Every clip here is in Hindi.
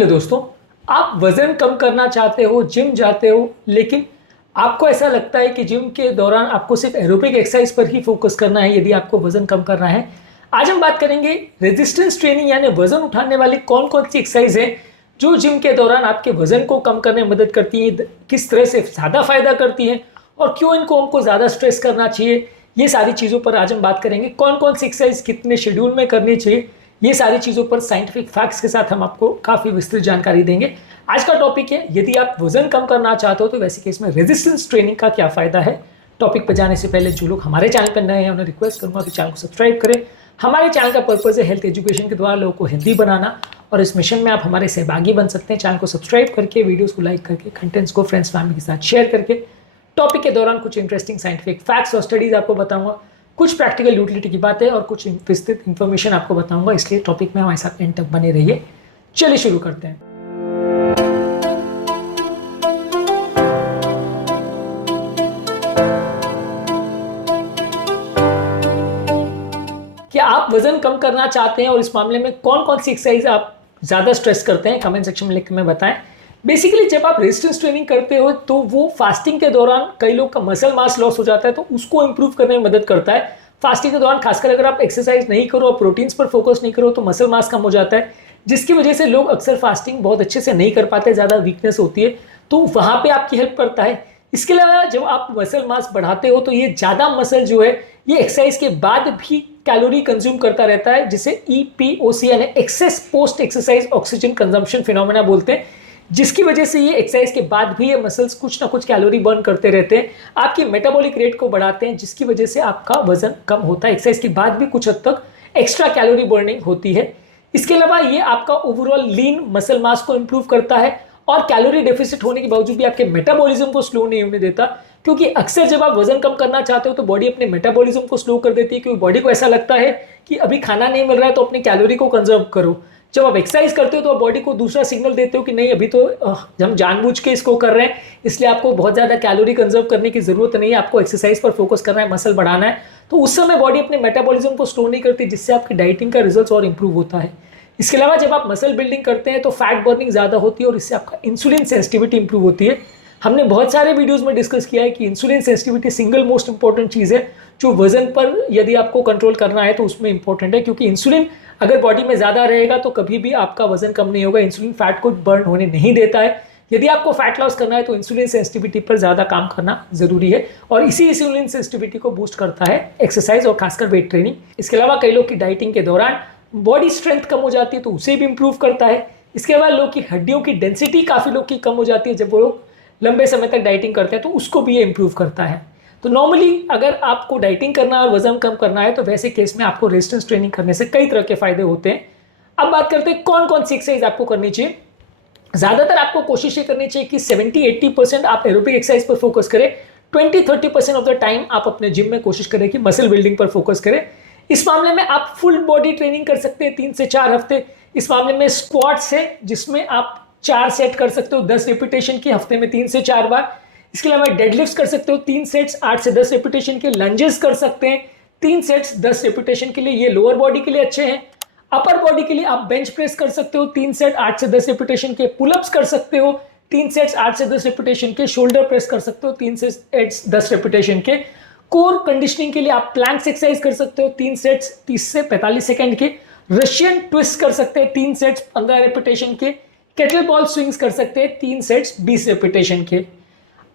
हेलो दोस्तों, आप वजन कम करना चाहते हो, जिम जाते हो, लेकिन आपको ऐसा लगता है कि जिम के दौरान आपको सिर्फ एरोबिक एक्सरसाइज पर ही फोकस करना है यदि आपको वजन कम करना है। आज हम बात करेंगे रेजिस्टेंस ट्रेनिंग यानी वजन उठाने वाली कौन कौन सी एक्सरसाइज है जो जिम के दौरान आपके वजन को कम करने में मदद करती है, किस तरह से ज़्यादा फायदा करती है और क्यों इनको हमको ज़्यादा स्ट्रेस करना चाहिए। ये सारी चीज़ों पर आज हम बात करेंगे। कौन कौन सी एक्सरसाइज कितने शेड्यूल में करनी चाहिए, ये सारी चीज़ों पर साइंटिफिक फैक्ट्स के साथ हम आपको काफ़ी विस्तृत जानकारी देंगे। आज का टॉपिक है, यदि आप वजन कम करना चाहते हो तो वैसे केस में रेजिस्टेंस ट्रेनिंग का क्या फ़ायदा है। टॉपिक पर जाने से पहले जो लोग हमारे चैनल पर नए हैं उन्हें रिक्वेस्ट करूंगा कि चैनल को सब्सक्राइब करें। हमारे चैनल का पर्पज़ है हेल्थ एजुकेशन के द्वारा लोगों को हेल्दी बनाना, और इस मिशन में आप हमारे सहभागी बन सकते हैं। चैनल को सब्सक्राइब करके, वीडियोज़ को लाइक करके, कंटेंट्स को फ्रेंड्स फैमिली के साथ शेयर करके। टॉपिक के दौरान कुछ इंटरेस्टिंग साइंटिफिक फैक्ट्स और स्टडीज़ आपको बताऊंगा, कुछ प्रैक्टिकल यूटिलिटी की बातें और कुछ विस्तृत इन्फॉर्मेशन आपको बताऊंगा। इसलिए टॉपिक में हमारे साथ एंड तक बने रहिए। चलिए शुरू करते हैं। क्या आप वजन कम करना चाहते हैं और इस मामले में कौन कौन सी एक्सरसाइज आप ज़्यादा स्ट्रेस करते हैं, कमेंट सेक्शन में लिख के मैं बताएं। बेसिकली जब आप रेजिस्टेंस ट्रेनिंग करते हो तो वो फास्टिंग के दौरान कई लोग का मसल मास लॉस हो जाता है, तो उसको इंप्रूव करने में मदद करता है। फास्टिंग के दौरान खासकर अगर आप एक्सरसाइज नहीं करो और प्रोटीन्स पर फोकस नहीं करो तो मसल मास कम हो जाता है, जिसकी वजह से लोग अक्सर फास्टिंग बहुत अच्छे से नहीं कर पाते, ज़्यादा वीकनेस होती है, तो वहाँ पे आपकी हेल्प करता है। इसके अलावा जब आप मसल मास बढ़ाते हो तो ये ज़्यादा मसल जो है ये एक्सरसाइज के बाद भी कैलोरी कंज्यूम करता रहता है, जिसे EPOC यानी excess post exercise oxygen consumption phenomena बोलते हैं, जिसकी वजह से ये एक्सरसाइज के बाद भी ये मसल्स कुछ ना कुछ कैलोरी बर्न करते रहते हैं, आपकी मेटाबॉलिक रेट को बढ़ाते हैं, जिसकी वजह से आपका वजन कम होता है। एक्सरसाइज के बाद भी कुछ हद तक एक्स्ट्रा कैलोरी बर्निंग होती है। इसके अलावा ये आपका ओवरऑल लीन मसल मास को इंप्रूव करता है और कैलोरी डेफिसिट होने के बावजूद भी आपके मेटाबॉलिज्म को स्लो नहीं होने देता, क्योंकि अक्सर जब आप वजन कम करना चाहते हो तो बॉडी अपने मेटाबॉलिज्म को स्लो कर देती है, क्योंकि बॉडी को ऐसा लगता है कि अभी खाना नहीं मिल रहा है तो अपनी कैलोरी को कंजर्व करो। जब आप एक्सरसाइज करते हो तो आप बॉडी को दूसरा सिग्नल देते हो कि नहीं, अभी तो हम जानबूझ के इसको कर रहे हैं, इसलिए आपको बहुत ज़्यादा कैलोरी कंजर्व करने की जरूरत नहीं है, आपको एक्सरसाइज पर फोकस करना है, मसल बढ़ाना है। तो उस समय बॉडी अपने मेटाबॉलिज्म को स्लो नहीं करती, जिससे आपकी डाइटिंग का रिजल्ट और इंप्रूव होता है। इसके अलावा जब आप मसल बिल्डिंग करते हैं तो फैट बर्निंग ज़्यादा होती है और इससे आपका इंसुलिन सेंसिटिविटी इंप्रूव होती है। हमने बहुत सारे वीडियोस में डिस्कस किया है कि insulin sensitivity single most important चीज़ है जो वजन पर यदि आपको कंट्रोल करना है तो उसमें इंपॉर्टेंट है, क्योंकि इंसुलिन अगर बॉडी में ज़्यादा रहेगा तो कभी भी आपका वजन कम नहीं होगा। इंसुलिन फैट को बर्न होने नहीं देता है। यदि आपको फैट लॉस करना है तो इंसुलिन सेंसिटिविटी पर ज़्यादा काम करना जरूरी है, और इसी इंसुलिन सेंसिटिविटी को बूस्ट करता है एक्सरसाइज और खासकर वेट ट्रेनिंग। इसके अलावा कई लोग की डाइटिंग के दौरान बॉडी स्ट्रेंथ कम हो जाती है तो उसे भी इंप्रूव करता है। इसके अलावा लोग की हड्डियों की डेंसिटी काफ़ी लोग की कम हो जाती है जब वो लोग लंबे समय तक डाइटिंग करते हैं, तो उसको भी ये इंप्रूव करता है। तो नॉर्मली अगर आपको डाइटिंग करना है और वजन कम करना है तो वैसे केस में आपको रेजिस्टेंस ट्रेनिंग करने से कई तरह के फायदे होते हैं। अब बात करते हैं कौन कौन सी एक्सरसाइज आपको करनी चाहिए। ज़्यादातर आपको कोशिश ये करनी चाहिए कि 70-80% आप एरोबिक एक्सरसाइज पर फोकस करें, 20-30% ऑफ द टाइम आप अपने जिम में कोशिश करें कि मसल बिल्डिंग पर फोकस करें। इस मामले में आप फुल बॉडी ट्रेनिंग कर सकते हैं 3 से 4 हफ्ते। इस मामले में स्क्वाट्स है जिसमें आप 4 सेट कर सकते हो 10 रेपिटेशन की, हफ्ते में 3 से 4 बार। इसके अलावा डेडलिफ्ट कर सकते हो 3 सेट्स 8 से 10 रेपिटेशन के। लंजेस कर सकते हैं 3 सेट्स 10 रेपिटेशन के लिए, ये लोअर बॉडी के लिए अच्छे हैं। अपर बॉडी के लिए आप बेंच प्रेस कर सकते हो 3 सेट 8 से 10 रेपिटेशन के। पुलअप्स कर सकते हो 3 सेट्स 8 से 10 रेपिटेशन के। शोल्डर प्रेस कर सकते हो 3 से 10 रेपिटेशन के। कोर कंडीशनिंग के लिए आप प्लैंक्स एक्सरसाइज कर सकते हो 3 सेट्स 30 से 45 सेकंड के। रशियन ट्विस्ट कर सकते हैं 3 सेट्स 15 रेपिटेशन के। केटल बॉल स्विंग्स कर सकते हैं 3 सेट्स 20 रेपिटेशन के।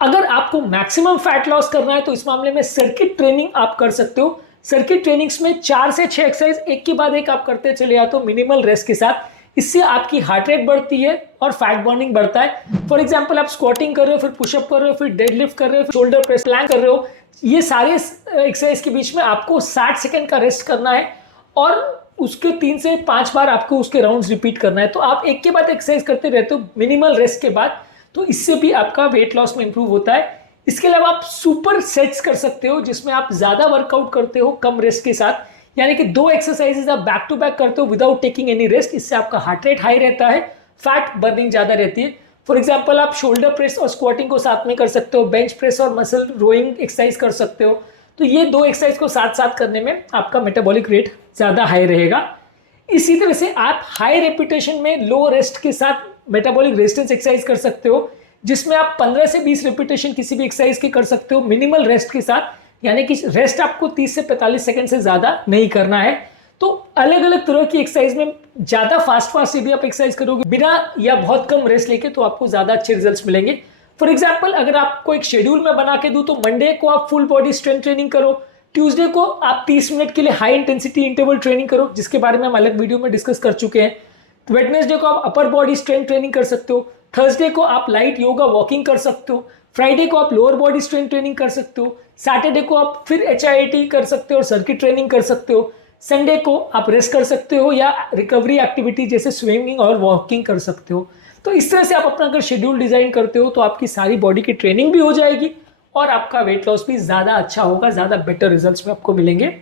अगर आपको मैक्सिमम फैट लॉस करना है तो इस मामले में सर्किट ट्रेनिंग आप कर सकते हो। सर्किट ट्रेनिंग्स में 4 से 6 एक्सरसाइज एक के बाद एक आप करते चले जाते हो मिनिमल रेस्ट के साथ। इससे आपकी हार्ट रेट बढ़ती है और फैट बर्निंग बढ़ता है। फॉर एग्जांपल आप स्क्वाटिंग कर रहे हो, फिर पुशअप कर रहे हो, फिर डेडलिफ्ट कर रहे हो, फिर शोल्डर प्रेस प्लैंक कर रहे हो, ये सारे एक्सरसाइज के बीच में आपको 60 सेकंड का रेस्ट करना है और उसके 3 से 5 बार आपको उसके राउंड्स रिपीट करना है। तो आप एक के बाद एक्सरसाइज करते रहते हो मिनिमल रेस्ट के बाद, तो इससे भी आपका वेट लॉस में इंप्रूव होता है। इसके अलावा आप सुपर सेट्स कर सकते हो जिसमें आप ज्यादा वर्कआउट करते हो कम रेस्ट के साथ, यानी कि 2 एक्सरसाइजेज आप बैक टू बैक करते हो विदाउट टेकिंग एनी रेस्ट। इससे आपका हार्ट रेट हाई रहता है, फैट बर्निंग ज्यादा रहती है। फॉर एग्जाम्पल आप शोल्डर प्रेस और स्क्वाटिंग को साथ में कर सकते हो, बेंच प्रेस और मसल रोइंग एक्सरसाइज कर सकते हो। तो ये 2 एक्सरसाइज को साथ साथ करने में आपका मेटाबॉलिक रेट ज्यादा हाई रहेगा। इसी तरह से आप हाई रेपिटेशन में लो रेस्ट के साथ मेटाबॉलिक रेजिस्टेंस एक्सरसाइज कर सकते हो, जिसमें आप 15 से 20 रिपीटेशन किसी भी एक्सरसाइज के कर सकते हो मिनिमल रेस्ट के साथ, यानी कि रेस्ट आपको 30 से 45 सेकंड से ज्यादा नहीं करना है। तो अलग अलग तरह की एक्सरसाइज में ज्यादा फास्ट यदि आप एक्सरसाइज करोगे बिना या बहुत कम रेस्ट लेके, तो आपको ज्यादा अच्छे रिजल्ट्स मिलेंगे। फॉर एग्जाम्पल, अगर आपको एक शेड्यूल में बना के दूं तो मंडे को आप फुल बॉडी स्ट्रेंथ ट्रेनिंग करो, ट्यूसडे को आप 30 मिनट के लिए हाई इंटेंसिटी इंटरवल ट्रेनिंग करो, जिसके बारे में हम अलग वीडियो में डिस्कस कर चुके हैं। वेडनेसडे को आप अपर बॉडी स्ट्रेंथ ट्रेनिंग कर सकते हो, थर्सडे को आप लाइट योगा वॉकिंग कर सकते हो, फ्राइडे को आप लोअर बॉडी स्ट्रेंथ ट्रेनिंग कर सकते हो, सैटरडे को आप फिर HIIT कर सकते हो और सर्किट ट्रेनिंग कर सकते हो, संडे को आप रेस्ट कर सकते हो या रिकवरी एक्टिविटी जैसे स्विमिंग और वॉकिंग कर सकते हो। तो इस तरह से आप अपना अगर शेड्यूल डिजाइन करते हो तो आपकी सारी बॉडी की ट्रेनिंग भी हो जाएगी और आपका वेट लॉस भी ज़्यादा अच्छा होगा, ज़्यादा बेटर रिजल्ट्स में आपको मिलेंगे।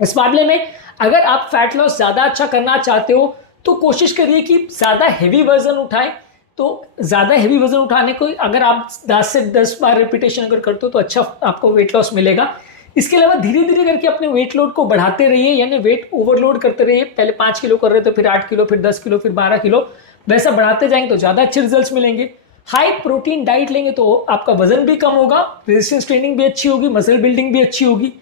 इस मामले में अगर आप फैट लॉस ज़्यादा अच्छा करना चाहते हो तो कोशिश करिए कि ज़्यादा हैवी वजन उठाएं। तो ज़्यादा हैवी वजन उठाने को अगर आप 10 से 10 बार रिपीटेशन अगर करते हो तो अच्छा आपको वेट लॉस मिलेगा। इसके अलावा धीरे धीरे करके अपने वेट लोड को बढ़ाते रहिए, यानी वेट ओवरलोड करते रहिए। पहले 5 किलो कर रहे थे, फिर 8 किलो, फिर 10 किलो, फिर 12 किलो, वैसा बढ़ाते जाएंगे तो ज़्यादा अच्छे रिजल्ट्स मिलेंगे। हाई प्रोटीन डाइट लेंगे तो आपका वजन भी कम होगा, रेजिस्टेंस ट्रेनिंग भी अच्छी होगी, मसल बिल्डिंग भी अच्छी होगी।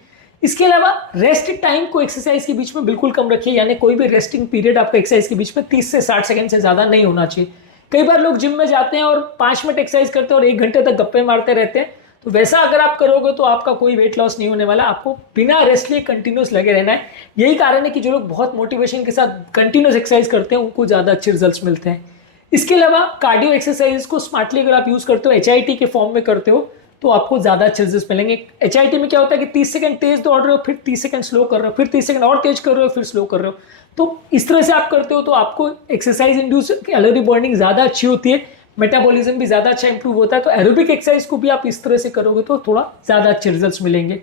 इसके अलावा रेस्ट टाइम को एक्सरसाइज के बीच में बिल्कुल कम रखिए, यानी कोई भी रेस्टिंग पीरियड आपका एक्सरसाइज के बीच में 30 से 60 सेकंड से ज़्यादा नहीं होना चाहिए। कई बार लोग जिम में जाते हैं और 5 मिनट एक्सरसाइज करते हैं और 1 घंटे तक गप्पे मारते रहते हैं, तो वैसा अगर आप करोगे तो आपका कोई वेट लॉस नहीं होने वाला। आपको बिना रेस्ट लिए कंटिन्यूस लगे रहना है। यही कारण है कि जो लोग बहुत मोटिवेशन के साथ कंटिन्यूस एक्सरसाइज करते हैं उनको ज़्यादा अच्छे रिजल्ट्स मिलते हैं। इसके अलावा कार्डियो एक्सरसाइज को स्मार्टली अगर आप यूज़ करते हो, HIIT के फॉर्म में करते हो, तो आपको ज़्यादा अच्छे रिजल्ट्स मिलेंगे। HIIT में क्या होता है कि 30 सेकंड तेज दौड़ रहे हो, फिर 30 सेकंड स्लो कर रहे हो, फिर 30 सेकंड और तेज कर रहे हो, फिर स्लो कर रहे हो। तो इस तरह से आप करते हो तो आपको एक्सरसाइज इंड्यूस कैलोरी बर्निंग ज़्यादा अच्छी होती है, मेटाबॉलिज्म भी ज़्यादा अच्छा इंप्रूव होता है। तो एरोबिक एक्सरसाइज को भी आप इस तरह से करोगे तो थोड़ा ज़्यादा अच्छे रिजल्ट्स मिलेंगे।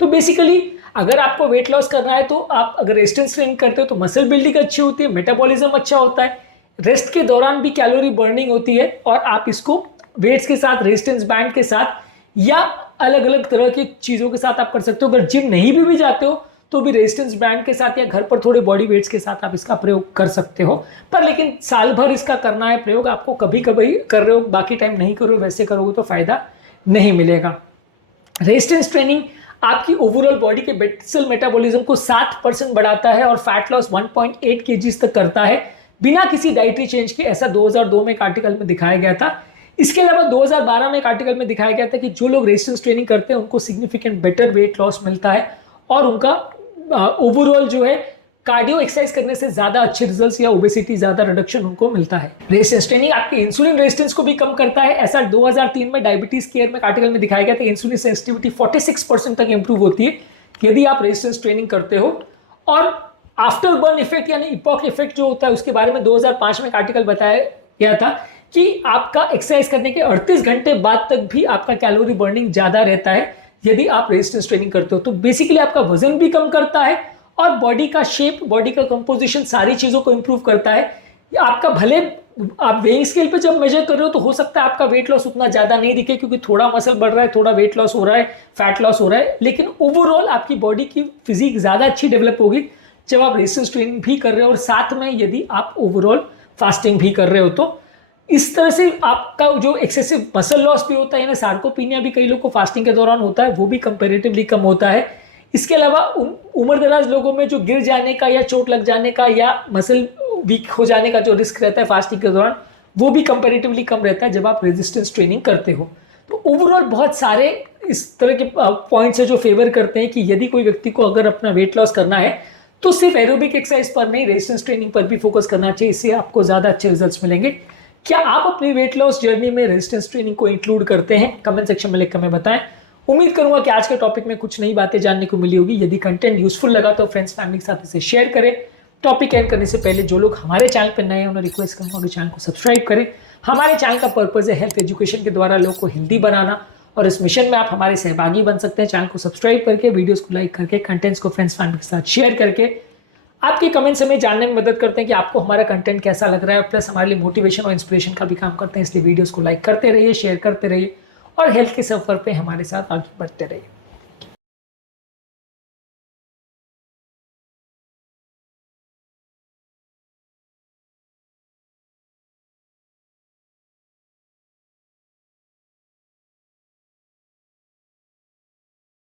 तो बेसिकली अगर आपको वेट लॉस करना है तो आप अगर रेजिस्टेंस ट्रेनिंग करते हो तो मसल बिल्डिंग अच्छी होती है, मेटाबॉलिज्म अच्छा होता है, रेस्ट के दौरान भी कैलोरी बर्निंग होती है, और आप इसको वेट्स के साथ, रेजिस्टेंस बैंड के साथ या अलग अलग तरह की चीज़ों के साथ आप कर सकते हो। अगर जिम नहीं भी जाते हो तो भी रेजिस्टेंस बैंड के साथ या घर पर थोड़े बॉडी वेट्स के साथ आप इसका प्रयोग कर सकते हो। पर लेकिन साल भर इसका करना है प्रयोग, आपको कभी कभी कर रहे हो, बाकी टाइम नहीं करो, वैसे करोगे तो फायदा नहीं मिलेगा। रेजिस्टेंस ट्रेनिंग आपकी ओवरऑल बॉडी के बेसल मेटाबॉलिज्म को 7% बढ़ाता है और फैट लॉस 1.8 kg तक करता है बिना किसी डाइटरी चेंज के। ऐसा 2002 में एक आर्टिकल में दिखाया गया था। इसके अलावा 2012 में एक आर्टिकल में दिखाया गया था कि जो लोग रेजिस्टेंस ट्रेनिंग करते हैं उनको सिग्निफिकेंट बेटर वेट लॉस मिलता है और उनका ओवरऑल जो है कार्डियो एक्सरसाइज करने से ज्यादा अच्छे रिजल्ट्स या ओबेसिटी ज्यादा रिडक्शन उनको मिलता है। रेजिस्टेंस ट्रेनिंग आपके इंसुलिन रेजिस्टेंस को भी कम करता है। ऐसा 2003 में डायबिटीज केयर में आर्टिकल में दिखाया गया था इंसुलिन सेंसिटिविटी 46% तक इंप्रूव होती है यदि आप रेजिस्टेंस ट्रेनिंग करते हो। और आफ्टर बर्न इफेक्ट यानी इपॉक इफेक्ट जो होता है उसके बारे में 2005 में एक आर्टिकल बताया गया था कि आपका एक्सरसाइज करने के 38 घंटे बाद तक भी आपका कैलोरी बर्निंग ज्यादा रहता है यदि आप रेजिस्टेंस ट्रेनिंग करते हो। तो बेसिकली आपका वजन भी कम करता है और बॉडी का शेप, बॉडी का कंपोजिशन, सारी चीजों को इंप्रूव करता है। आपका भले आप वेइंग स्केल पे जब मेजर कर रहे हो तो हो सकता है आपका वेट लॉस उतना ज्यादा नहीं दिखे क्योंकि थोड़ा मसल बढ़ रहा है, थोड़ा वेट लॉस हो रहा है, फैट लॉस हो रहा है, लेकिन ओवरऑल आपकी बॉडी की फिजिक ज्यादा अच्छी डेवलप होगी जब आप रेजिस्टेंस ट्रेनिंग भी कर रहे हो और साथ में यदि आप ओवरऑल फास्टिंग भी कर रहे हो। तो इस तरह से आपका जो एक्सेसिव मसल लॉस भी होता है, यानी सार्कोपीनिया भी कई लोगों को फास्टिंग के दौरान होता है, वो भी कंपैरेटिवली कम होता है। इसके अलावा उम्र दराज लोगों में जो गिर जाने का या चोट लग जाने का या मसल वीक हो जाने का जो रिस्क रहता है फास्टिंग के दौरान, वो भी कंपैरेटिवली कम रहता है जब आप रेजिस्टेंस ट्रेनिंग करते हो। तो ओवरऑल बहुत सारे इस तरह के पॉइंट्स है जो फेवर करते हैं कि यदि कोई व्यक्ति को अगर अपना वेट लॉस करना है तो सिर्फ एरोबिक एक्सरसाइज पर नहीं, रेजिस्टेंस ट्रेनिंग पर भी फोकस करना चाहिए। इससे आपको ज़्यादा अच्छे रिजल्ट्स मिलेंगे। क्या आप अपनी वेट लॉस जर्नी में रेजिस्टेंस ट्रेनिंग को इंक्लूड करते हैं? कमेंट सेक्शन में लिखकर हमें बताएं। उम्मीद करूंगा कि आज के टॉपिक में कुछ नई बातें जानने को मिली होगी। यदि कंटेंट यूजफुल लगा तो फ्रेंड्स फैमिली के साथ इसे शेयर करें। टॉपिक एंड करने से पहले जो लोग हमारे चैनल पर नए हैं उन्हें रिक्वेस्ट करूंगा कि चैनल को सब्सक्राइब करें। हमारे चैनल का पर्पज है हेल्थ एजुकेशन के द्वारा लोगों को हेल्दी बनाना और इस मिशन में आप हमारे सहभागी बन सकते हैं। चैनल को सब्सक्राइब करके, वीडियोस को लाइक करके, कंटेंट्स को फ्रेंड्स फैमिली के साथ शेयर करके। आपके कमेंट्स हमें जानने में मदद करते हैं कि आपको हमारा कंटेंट कैसा लग रहा है, प्लस हमारे लिए मोटिवेशन और इंस्पिरेशन का भी काम करते हैं। इसलिए वीडियोस को लाइक करते रहिए, शेयर करते रहिए और हेल्थ के सफर पे हमारे साथ आगे बढ़ते रहिए।